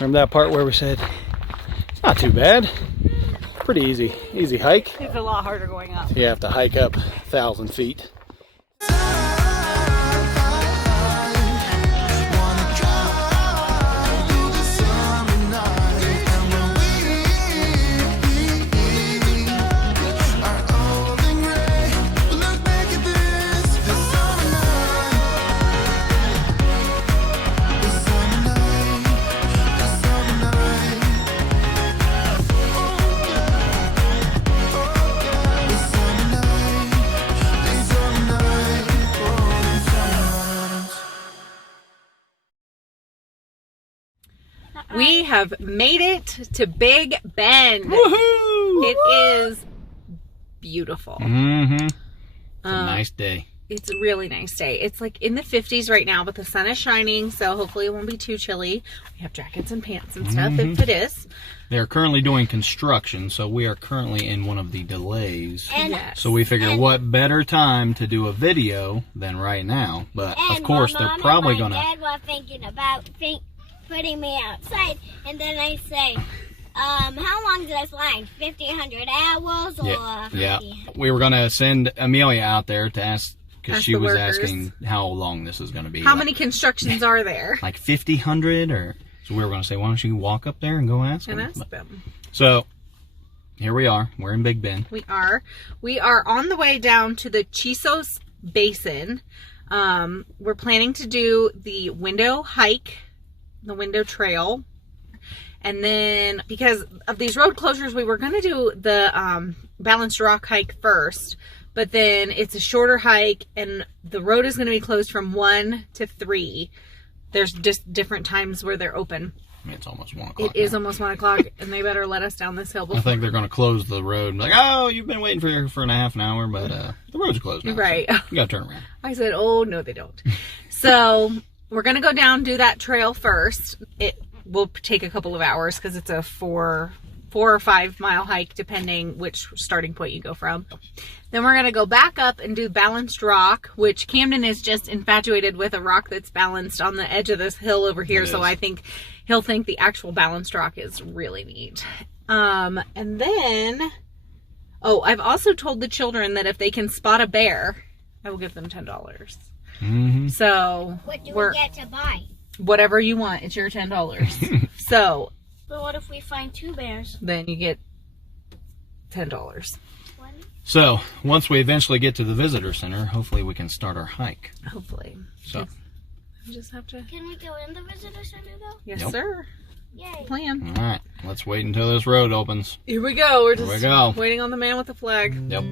Remember that part where we said, it's not too bad. Pretty easy hike. It's a lot harder going up. You have to hike up 1,000 feet. We have made it to Big Bend. Woohoo! It is beautiful. Mm-hmm. It's a nice day. It's a really nice day. It's like in the 50s right now, but the sun is shining, so hopefully it won't be too chilly. We have jackets and pants and stuff if it is. They're currently doing construction, so we are currently in one of the delays. Yes. So we figure what better time to do a video than right now. But of course, they're probably going to... Dad was thinking about putting me outside, and then I say, how long did I fly? 1,500 hours? Or yeah. We were going to send Amelia out there to ask, because she was asking how long this is going to be. How many constructions are there? Like 1,500 or... So we were going to say, why don't you walk up there and go ask them? And ask them. So, here we are. We're in Big Bend. We are. We are on the way down to the Chisos Basin. We're planning to do the window hike, the window trail. And then, because of these road closures, we were going to do the balanced rock hike first. But then it's a shorter hike, and the road is going to be closed from 1 to 3. There's just different times where they're open. I mean, it's almost 1 o'clock. It is almost 1 o'clock, and they better let us down this hill before. I think they're going to close the road. Like, oh, you've been waiting for a half an hour, but the road's closed now. Right. So you got to turn around. I said, oh, no, they don't. So we're going to go down, do that trail first. It will take a couple of hours because it's a 4 or 5 mile hike, depending which starting point you go from. Then we're going to go back up and do balanced rock, which Camden is just infatuated with a rock that's balanced on the edge of this hill over here. So I think he'll think the actual balanced rock is really neat. And then, I've also told the children that if they can spot a bear, I will give them $10. Mm-hmm. So what do we get to buy? Whatever you want. It's your $10. So. But what if we find 2 bears? Then you get $10. So, once we eventually get to the visitor center, hopefully we can start our hike. Hopefully. So, we just have to... Can we go in the visitor center, though? Yes, sir. Yay. Plan. All right, let's wait until this road opens. Here we go. We're just waiting on the man with the flag. Yep.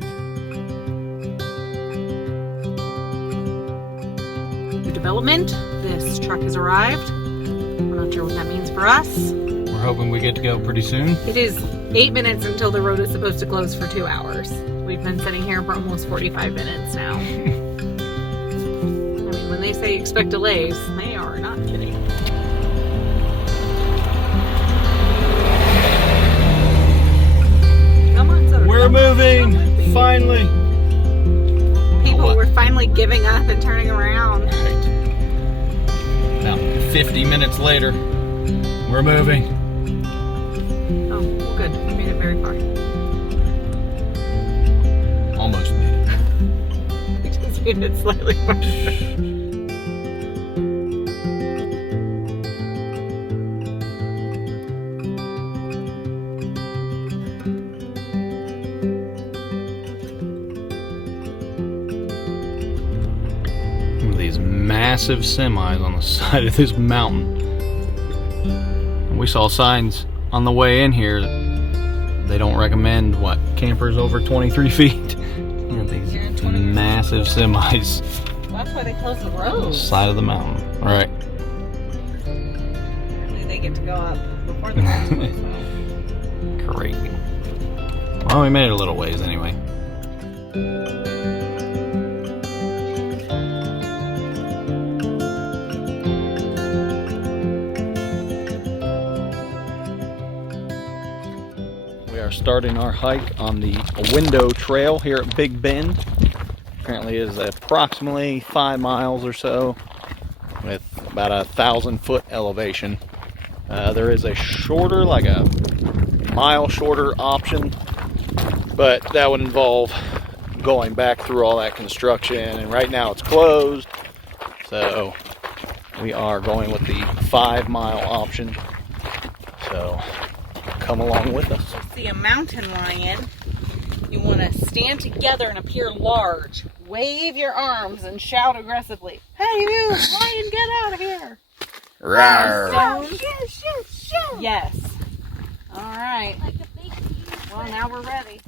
New development. This truck has arrived. We're not sure what that means for us. We're hoping we get to go pretty soon. It is 8 minutes until the road is supposed to close for 2 hours. We've been sitting here for almost 45 minutes now. I mean, when they say expect delays, they are not kidding. Come on, son. We're moving! Finally! People were finally giving up and turning around. Right. About 50 minutes later, we're moving. Oh, well, good. We made it very far. Almost made it. We just made it slightly farther. These massive semis on the side of this mountain. And we saw signs on the way in here that they don't recommend campers over 23 feet. These massive semis. That's why they closed the On road. the side of the mountain. All right. Apparently they get to go up before the road closes. Crazy. Well, we made it a little ways anyway. We are starting our hike on the window trail here at Big Bend. Apparently it is approximately 5 miles or so with about 1,000 foot elevation. There is a shorter, like a mile shorter option, but that would involve going back through all that construction, and right now it's closed. So we are going with the 5 mile option. So come along with us. To see a mountain lion, you want to stand together and appear large. Wave your arms and shout aggressively, "Hey you, lion, get out of here!" Rawr. Shoot. Yes. All right. Like a big huge Well, now we're ready.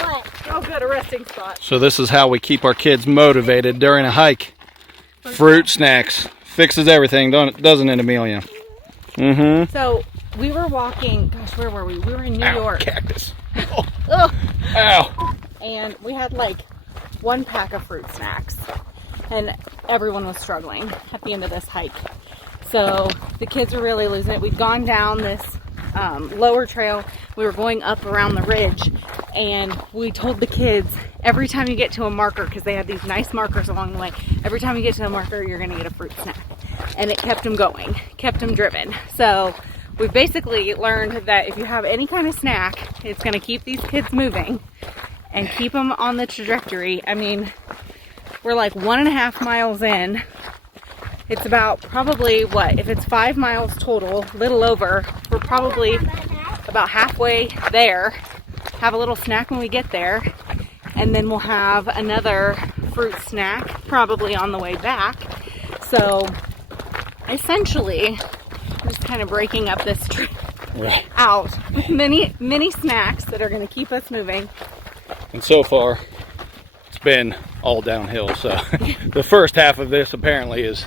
What? Oh, good, a resting spot. So this is how we keep our kids motivated during a hike. Fruit snacks. Fixes everything, doesn't it, Amelia? Mm-hmm. So we were walking, gosh, where were we? We were in New York. Cactus. Oh. Ugh. Ow. And we had like 1 pack of fruit snacks. And everyone was struggling at the end of this hike. So the kids were really losing it. We'd gone down this lower trail. We were going up around the ridge. And we told the kids, every time you get to a marker, because they had these nice markers along the way, every time you get to a marker, you're going to get a fruit snack. And it kept them going, kept them driven. So we basically learned that if you have any kind of snack, it's going to keep these kids moving and keep them on the trajectory. I mean, we're like 1.5 miles in. It's about probably, what, if it's 5 miles total, little over, we're probably about halfway there. Have a little snack when we get there, and then we'll have another fruit snack probably on the way back. So essentially, I'm just kind of breaking up this trip out with many snacks that are going to keep us moving. And so far, it's been all downhill. So the first half of this apparently is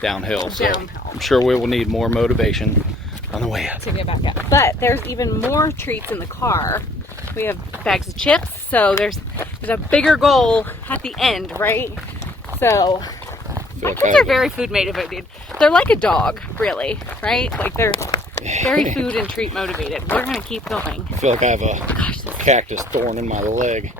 downhill. So Downhill. I'm sure we will need more motivation on the way up. To get back up. But there's even more treats in the car. We have bags of chips, so there's a bigger goal at the end, right? So my kids are very food motivated. They're like a dog, really, right? Like they're very food and treat motivated. We're gonna keep going. I feel like I have a cactus thorn in my leg.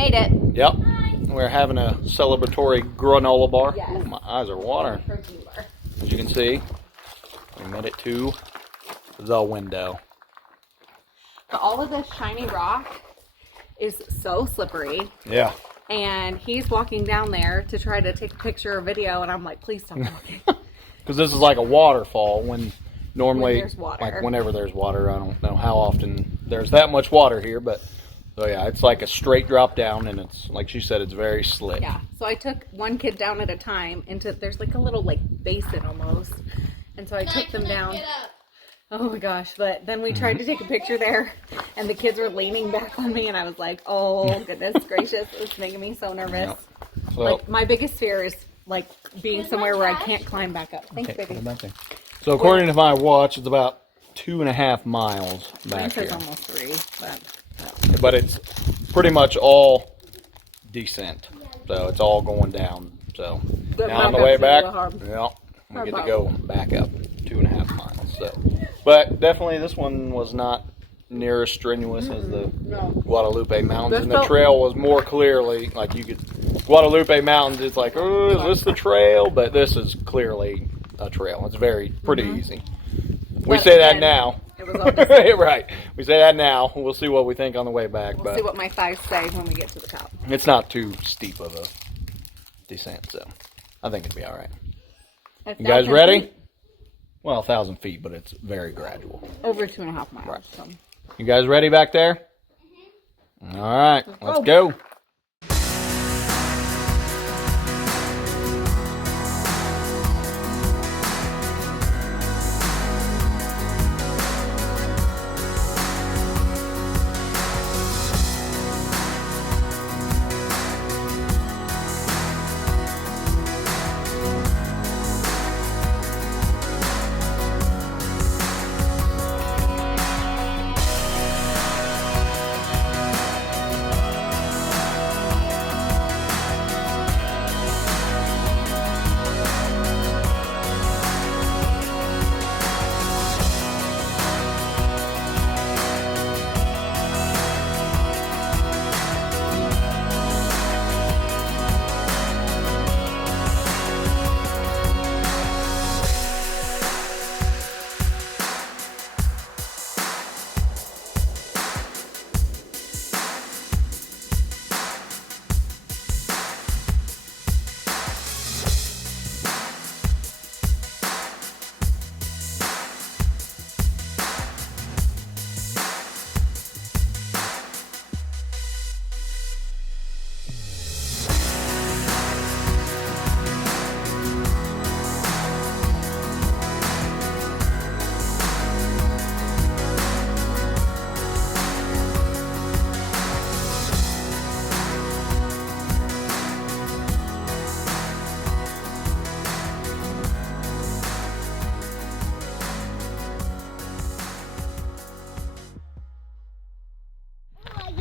made it. Yep. We're having a celebratory granola bar. Yes. Ooh, my eyes are watering. Protein bar. As you can see, we made it to the window. But all of this shiny rock is so slippery. Yeah. And he's walking down there to try to take a picture or video, and I'm like, please stop walking. Because this is like a waterfall when normally, When there's water. like whenever there's water, I don't know how often there's that much water here, but so yeah, it's like a straight drop down, and it's, like she said, it's very slick. Yeah, so I took one kid down at a time into, there's like a little like basin almost. And so I took them down. Oh my gosh, but then we tried to take a picture there, and the kids were leaning back on me, and I was like, oh goodness gracious, it's making me so nervous. Yep. So, Like, my biggest fear is like being somewhere where I can't climb back up. Thanks, okay, baby. put it back there. So according to my watch, it's about 2.5 miles Mine back says here. almost 3, but But it's pretty much all descent. So it's all going down. So The now on the back way up's back, a little hard. yeah, we Hard get to part. go back up 2.5 miles. So, but definitely this one was not near as strenuous as the no. Guadalupe Mountains, This and the felt- trail was more clearly like you could. Guadalupe Mountains, it's like, oh, is this the trail? But this is clearly a trail. It's pretty easy. We But say that then now. it was all descent. Right. We say that now. We'll see what we think on the way back. We'll but see what my thighs say when we get to the top. it's not too steep of a descent, so I think it'll be all right. You guys 1,000 ready? feet, Well, 1,000 feet, but it's very gradual. Over 2.5 miles. Right. So. You guys ready back there? All right, let's go.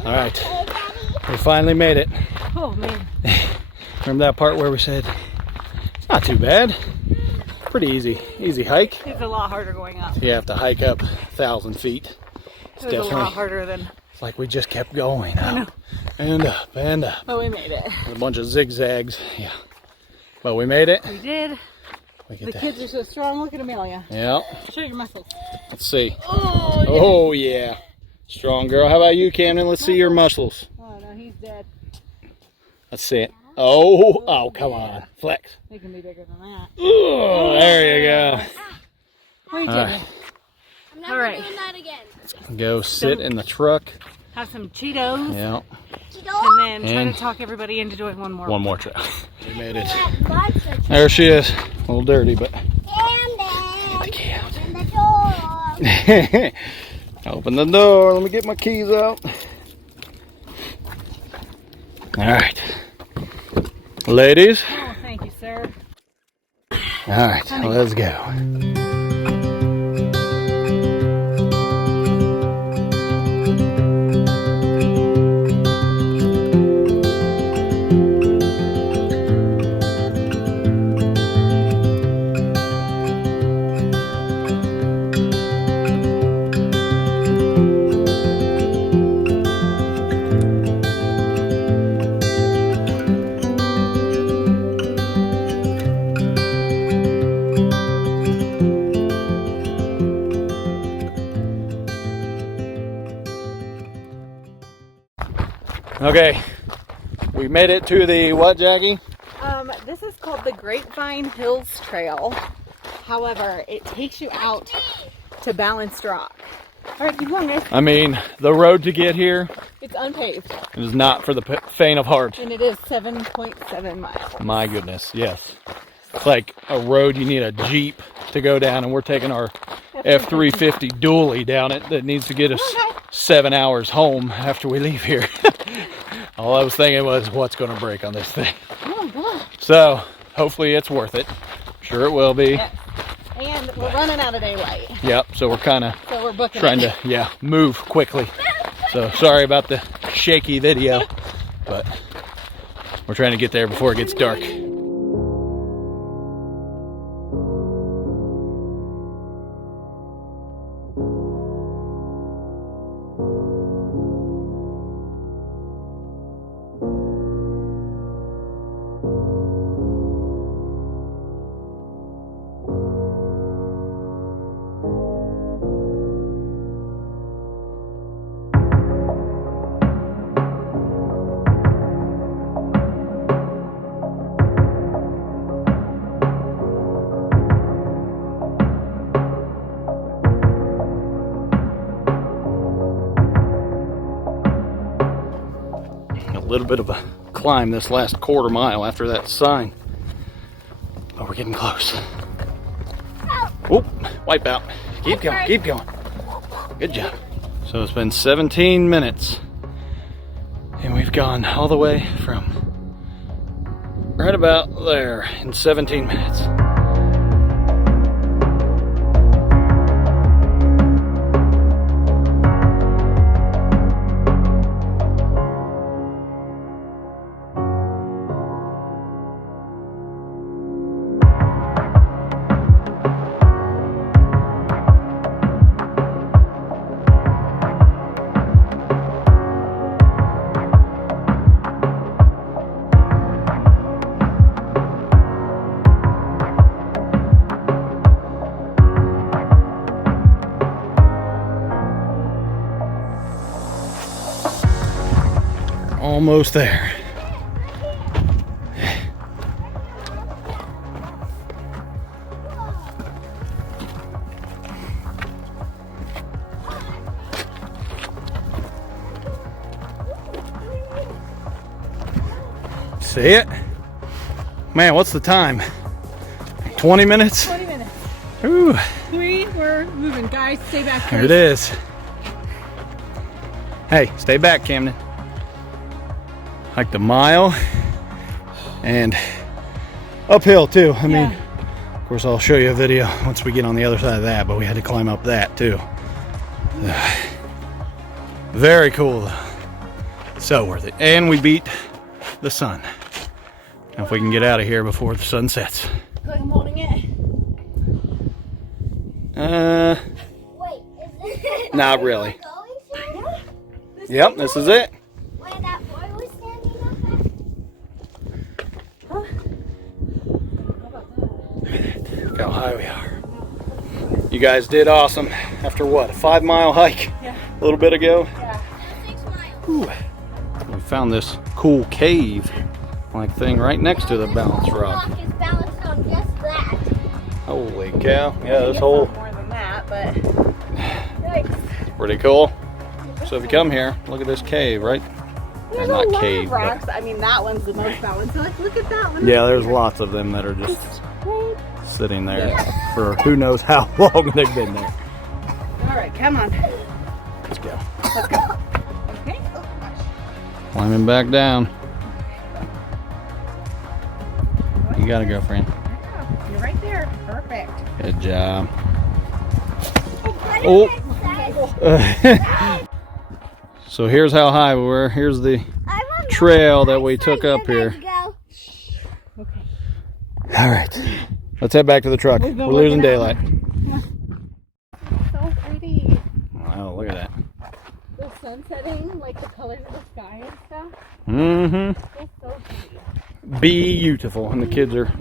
All right, we finally made it. Oh man. Remember that part where we said it's not too bad, pretty easy hike. It's a lot harder going up. You have to hike up 1,000 feet. It's It was a lot harder than. It's like we just kept going up and up and up. But we made it. A bunch of zigzags, yeah. But we made it. We did. We get The that. kids are so strong. Look at Amelia. Yeah. Show your muscles. Let's see. Oh, yeah. Oh yeah, strong girl. How about you, Camden? Let's see your muscles. Oh no, he's dead. Let's see it. Oh, come on, flex. He can be bigger than that. Oh, there you go. What are you All doing? right. I'm never Alright. doing that again. Go sit in the truck. Have some Cheetos. Yeah. And then try And- to talk everybody into doing one more. One more trail. We made it. Monster There she is. A little dirty, but Camden. the key out. And the door. Open the door. Let me get my keys out. All right. Ladies. Oh, thank you, sir. All right, let's go. Okay, we made it to the what, Jackie? This is called the Grapevine Hills Trail. However, it takes you out to balanced rock. All right, keep going, guys. I mean, the road to get here, It's unpaved. it is not for the faint of heart. And it is 7.7 miles. My goodness, yes. It's like a road you need a Jeep to go down, and we're taking our F-350 dually down it that needs to get us 7 hours home after we leave here. All I was thinking was, what's going to break on this thing? Oh, God. So, hopefully it's worth it. Sure it will be. Yes. And we're running out of daylight. Yep, so we're kind of So we're booking trying to, move quickly. So, sorry about the shaky video, but we're trying to get there before it gets dark. A little bit of a climb this last quarter mile after that sign. Oh, we're getting close. Oop, wipe out. Keep going, keep going. Good job. So it's been 17 minutes and we've gone all the way from right about there in 17 minutes. Almost there. See it? Man, what's the time? 20 minutes? 20 minutes. Ooh, We were moving. Guys, stay back. there it is. Hey, stay back, Camden. Like the mile and uphill too. I mean, of course, I'll show you a video once we get on the other side of that, but we had to climb up that too. Very cool though. So worth it. And we beat the sun. Now if we can get out of here before the sun sets. Like I'm holding it. Wait, is this Not really. going to? Yep, this is it. Where that boy was standing up at? Look how high we are. You guys did awesome. After what, a 5-mile hike? Yeah. A little bit ago? Yeah. 6 miles. Ooh. We found this cool cave like thing right next to the balance rock. Rock is balanced on just that. Holy cow. Yeah, this Get whole some more than that, but yikes. pretty cool. So if you come here, look at this cave, right? There's Or not a lot cave, of but- rocks. I mean, that one's the most balanced. So, like, look at that one. Yeah, there's lots of them that are just sitting there for who knows how long they've been there. All right, come on. Let's go. Okay. Climbing back down. You got it, girlfriend. You're right there. Perfect. Good job. Oh. So here's how high we were. Here's the trail that we took up here. Okay. All right, let's head back to the truck. We're losing daylight. So pretty. Wow, look at that. The sun setting, like the colors of the sky and stuff. Mm-hmm. It's so pretty. Beautiful. And the kids are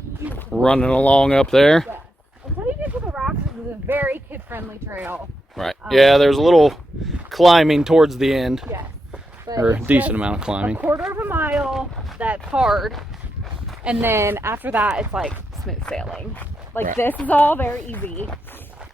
running along up there. Yes. Until you get to the rocks, this is a very kid-friendly trail. Right. Yeah, there's a little climbing towards the end. Yes. But or a it's decent just amount of climbing. A quarter of a mile that's hard, and then after that it's like smooth sailing. Like Right. this is all very easy,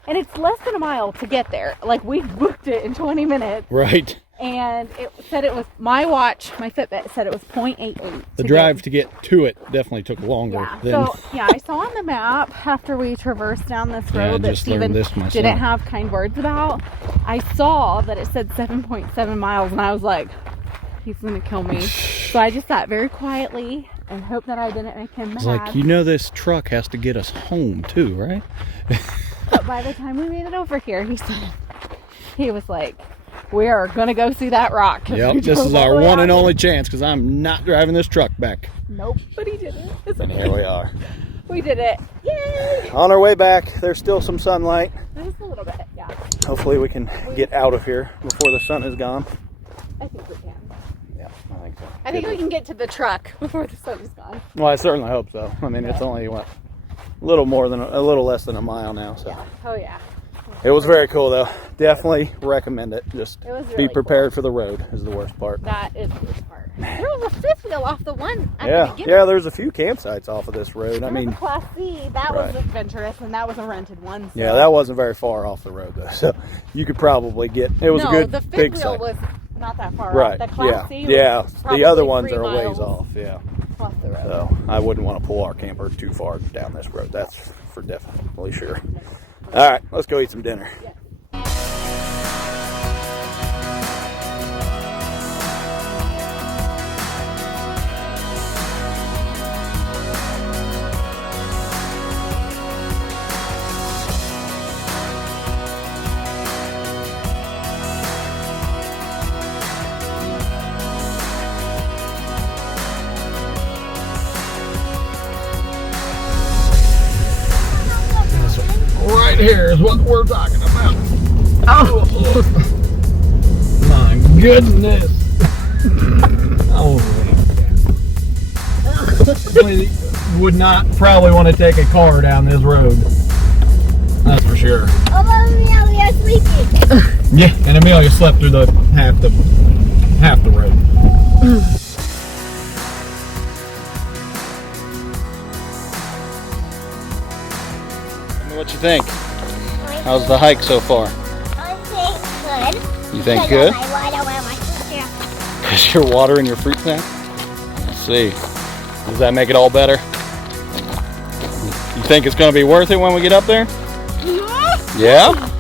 and it's less than a mile to get there. Like we booked it in 20 minutes, Right. and it said it was, my watch, my Fitbit said it was 0.88. The drive to get to it definitely took longer. Yeah. Than, So yeah, I saw on the map after we traversed down this Yeah, I road that just learned Steven this myself. didn't have kind words about. I saw that it said 7.7 miles, and I was like, he's gonna kill me. So I just sat very quietly and hoped that I didn't make him It's mad. like, you know, this truck has to get us home too, right? But by the time we made it over here, he was like, we are gonna go see that rock. 'Cause we Yep, this drove is all our the way one out and here. only chance because I'm not driving this truck back. Nope, but he did it. And here we are. We did it. Yay! On our way back, there's still some sunlight. Just a little bit, yeah. Hopefully we can get out of here before the sun is gone. I think we can. Yeah, I think so. I think we can get to the truck before the sun is gone. Well, I certainly hope so. I mean, it's only, what, a little less than a mile now, so. Yeah. Oh yeah. It was very cool though. Definitely recommend it. Just It was be really prepared for the road is the worst part. That is the worst part. There was a fifth wheel off the one at the Yeah, beginning. yeah, there's a few campsites off of this road. I There was mean, a Class C, that Right. was adventurous, and that was a rented one. So. yeah, that wasn't very far off the road though. So you could probably get, it was no, a good the fifth big wheel site. was not that far Right, off. The Class yeah, C was yeah. The probably other ones 3 are a ways miles off, yeah. off the road. So I wouldn't want to pull our camper too far down this road. That's for definitely sure. All right, let's go eat some dinner. Yeah. Right here is what we're talking about. Oh, my goodness. Oh, we would not probably want to take a car down this road. That's for sure. Oh, Amelia, we are sleeping. Yeah, and Amelia slept through the half the road. Tell me what you think. How's the hike so far? I think good. You think good? I want to wear my sister. Because you're watering your fruit snack? Let's see. Does that make it all better? You think it's going to be worth it when we get up there? Yeah. Yeah?